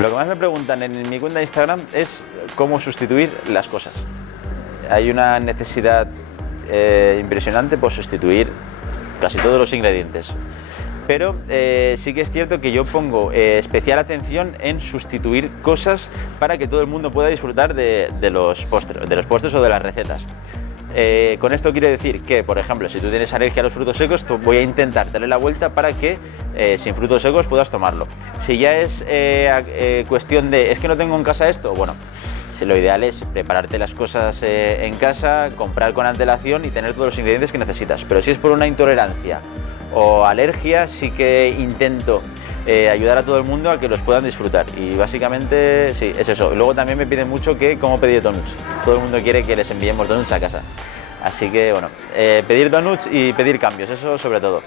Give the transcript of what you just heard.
Lo que más me preguntan en mi cuenta de Instagram es cómo sustituir las cosas. Hay una necesidad impresionante por sustituir casi todos los ingredientes. Pero sí que es cierto que yo pongo especial atención en sustituir cosas para que todo el mundo pueda disfrutar de los postres o de las recetas. Con esto quiero decir que, por ejemplo, si tú tienes alergia a los frutos secos, voy a intentar darle la vuelta para que sin frutos secos puedas tomarlo. Si ya es cuestión de, es que no tengo en casa esto, bueno, lo ideal es prepararte las cosas en casa, comprar con antelación y tener todos los ingredientes que necesitas. Pero si es por una intolerancia o alergia, sí que intento ayudar a todo el mundo a que los puedan disfrutar, y básicamente sí, es eso. Luego también me piden mucho que cómo pedir donuts. Todo el mundo quiere que les enviemos donuts a casa, así que bueno, pedir donuts y pedir cambios, eso sobre todo.